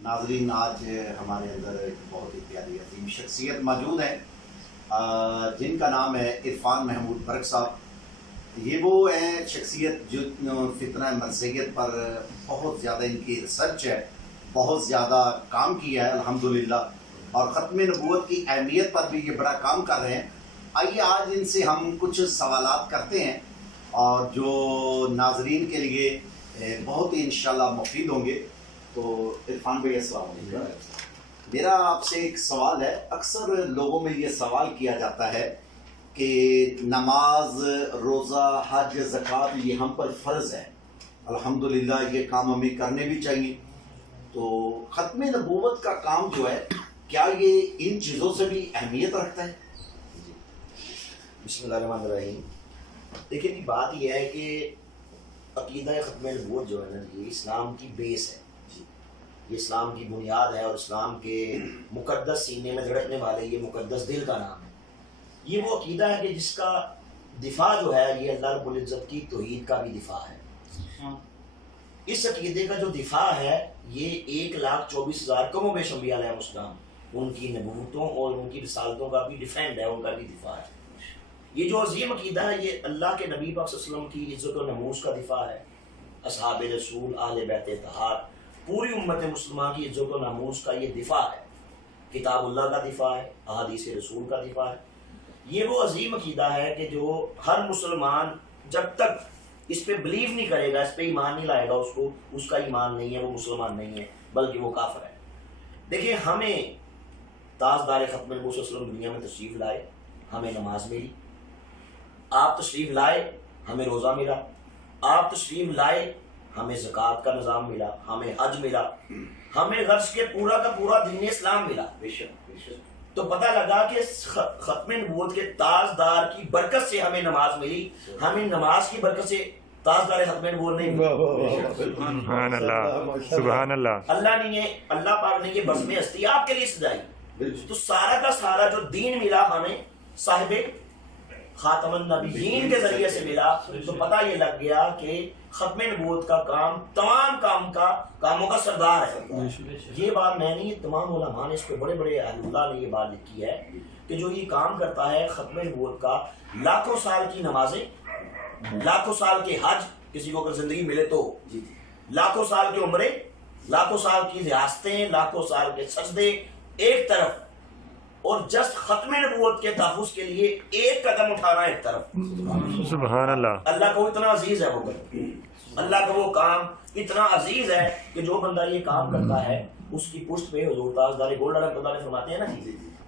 नाज़रीन, आज हमारे अंदर एक बहुत ही प्यारी अजीम शख्सियत मौजूद है जिनका नाम है इरफान महमूद बरक साहब। ये वो हैं शख्सियत जो फितना मज़हियत पर बहुत ज़्यादा इनकी रिसर्च है, बहुत ज़्यादा काम किया है अल्हम्दुलिल्लाह, और ख़त्म नबूवत की अहमियत पर भी ये बड़ा काम कर रहे हैं। आइए आज इनसे हम कुछ सवालात करते हैं और जो नाज़रीन के लिए बहुत ही इंशाल्लाह मुफीद होंगे। तो इरफान भाई अस्सलाम वालेकुम। मेरा आपसे एक सवाल है। अक्सर लोगों में ये सवाल किया जाता है कि नमाज, रोज़ा, हज, ज़कात ये हम पर फ़र्ज़ है, अल्हम्दुलिल्लाह ये काम हमें करने भी चाहिए। तो ख़त्म नबूवत का काम जो है, क्या ये इन चीज़ों से भी अहमियत रखता है? बिस्मिल्लाहिर्रहमानिर्रहीम। देखिए कि बात यह है कि अकीदा ख़त्म नबूवत जो है ना, ये इस्लाम की बेस है, ये इस्लाम की बुनियाद है और इस्लाम के मुक़द्दस सीने में धड़कने वाले ये मुक़द्दस दिल का नाम है। ये वो अकीदा है कि जिसका दिफा जो है ये अल्लाह रब्बुल इज़्ज़त की तौहीद का भी दिफा है। इस अकीदे का जो दिफा है ये 1,24,000 कमो बेश अंबिया अलैहिमुस्सलाम उनकी नबूवतों और उनकी रिसालतों का भी डिफेंड है, उनका भी दिफा है। ये जो अजीम अकीदा है ये अल्लाह के नबी पाक सल्लल्लाहु अलैहि वसल्लम की इज़्ज़त और नमूस का दिफा है, असहाब रसूल, आले बैत तहार, पूरी उम्मत मुस्लिमा की इज़्ज़त और नमूस का ये दिफा है, किताबुल्लाह का दिफा है, अहादीस रसूल का दिफा है। ये वो अजीम अकीदा है कि जो हर मुसलमान जब तक इस पे बिलीव नहीं करेगा, इस पे ईमान नहीं लाएगा, उसका ईमान नहीं है, वो मुसलमान नहीं है, बल्कि वो काफिर है। देखिए, हमें ताजदार ख़त्म नबूवत सल्लल्लाहु अलैहि वसल्लम दुनिया में तशरीफ़ लाए, हमें नमाज मिली। आप तशरीफ़ लाए, हमें रोज़ा मिला। आप तशरीफ़ लाए, हमें ज़कात का निज़ाम मिला, हमें हज मिला, हमें गर्ज के पूरा का पूरा दीन इस्लाम मिला। तो पता लगा कि ख़त्म नबूवत के ताजदार की बरकत से हमें नमाज मिली, हमें नमाज की बरकत से ताजदार ख़त्म नबूवत नहीं मिली। सुभान अल्लाह, सुभान अल्लाह। अल्लाह पाक ने ये बज़्म हस्ती आपके लिए सजाई। तो सारा का सारा जो दीन मिला हमें साहिबे खातमुन नबिय्यीन के जरिए से मिला। तो पता ये लग गया कि ख़त्म नबूवत का काम तमाम कामों का सरदार है। ये बात मैं नहीं, तमाम उलमा ने, इस पे बड़े बड़े अहलुल्लाह ने ये बात लिखी है कि जो ये काम करता है ख़त्म नबूवत का, लाखों साल की नमाजें, लाखों साल के हज, किसी को अगर जिंदगी मिले तो लाखों साल के उम्रे, लाखों साल की रियासतें, लाखों साल के सजदे एक तरफ, और जस्ट ख़त्म नबूवत के तहफ़्फ़ुज़ के लिए एक कदम उठाना एक तरफ। सुभान अल्लाह। अल्लाह को इतना अजीज है वो काम, अल्लाह का वो काम इतना अजीज है कि जो बंदा ये काम करता है उसकी पुष्ट पे हुजूर ताजदार गोल्ड अलम ने फरमाते हैं ना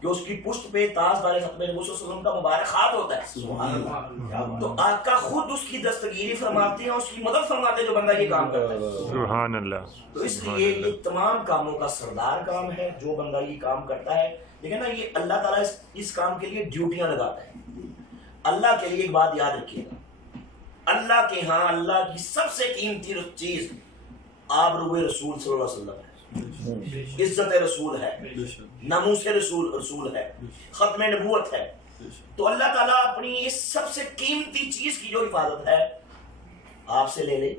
कि उसकी पुष्ट पे ताजदार ख़त्म नबूवत सल्लल्लाहु अलैहि वसल्लम का मुबारक हाथ होता है। सुभान अल्लाह। तो आका खुद उसकी दस्तगीरी फरमाते हैं, उसकी मदद फरमाते हैं जो बंदा ये काम करता है। सुभान अल्लाह। तो इसलिए ये तमाम कामों का सरदार काम है जो बंदा ये काम करता है। देखिए ना, ये अल्लाह ताला इस काम के लिए ड्यूटियां लगाता है। अल्लाह के लिए एक बात याद रखिएगा, अल्लाह के यहाँ अल्लाह की सबसे कीमती चीज आबरूए रसूल सल्लल्लाहु अलैहि वसल्लम है, इज्जत रसूल है, नमूस रसूल है, ख़त्म नबूवत है। तो अल्लाह ताला अपनी इस सबसे कीमती चीज की जो हिफाजत है आपसे ले ले,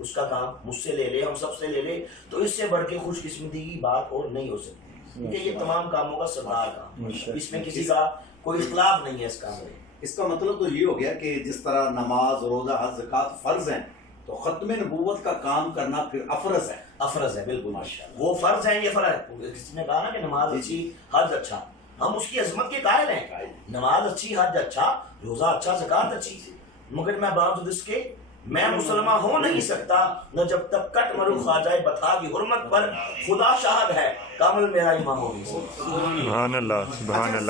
उसका काम मुझसे ले ले, हम सबसे ले ले, तो इससे बढ़ के खुशकिस्मती की बात और नहीं हो सकती, क्योंकि ये तमाम कामों का सरदार काम, इसमें किसी का कोई इख्तिलाफ नहीं है इस काम में। इसका मतलब तो ये हो गया कि जिस तरह नमाज, रोज़ा, हज, ज़कात फ़र्ज़ हैं, तो ख़त्म नबूवत का काम करना फिर अफ़रज़ है। अफरज है, बिल्कुल वो फर्ज है, ये फर्ज। किसी ने कहा ना कि नमाज अच्छी, हज अच्छा, हम उसकी अजमत के कायल हैं। नमाज अच्छी, हज अच्छा, रोज़ा अच्छा, ज़कात अच्छी, मगर मैं बावजूद इसके मैं मुसलमान हो नहीं सकता न जब तक कट मरू खा जाए बता की हुर्मत पर खुदा शाहद है, कामिल मेरा ईमान हो नहीं सकता। सुभान अल्लाह, सुभान अल्लाह।